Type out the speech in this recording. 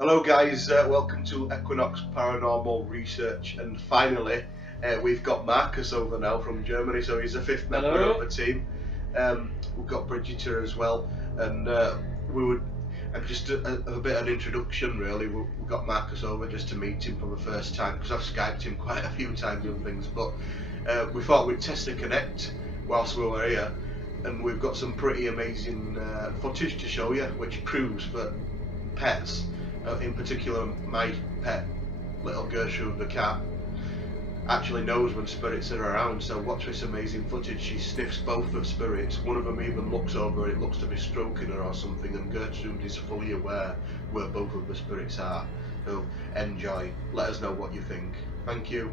Hello guys, welcome to Equinox Paranormal Research, and finally we've got Marcus over now from Germany, so he's the fifth member Hello. of the team. We've got Brigitte as well, and we would and just a bit of an introduction really. We've got Marcus over just to meet him for the first time because I've Skyped him quite a few times and things, but we thought we'd test the Kinect whilst we were here, and we've got some pretty amazing footage to show you, which proves that pets, in particular my pet, little Gertrude the cat, actually knows when spirits are around. So watch this amazing footage. She sniffs both of spirits. One of them even looks over, it looks to be stroking her or something, and Gertrude is fully aware where both of the spirits are. So enjoy. Let us know what you think. Thank you.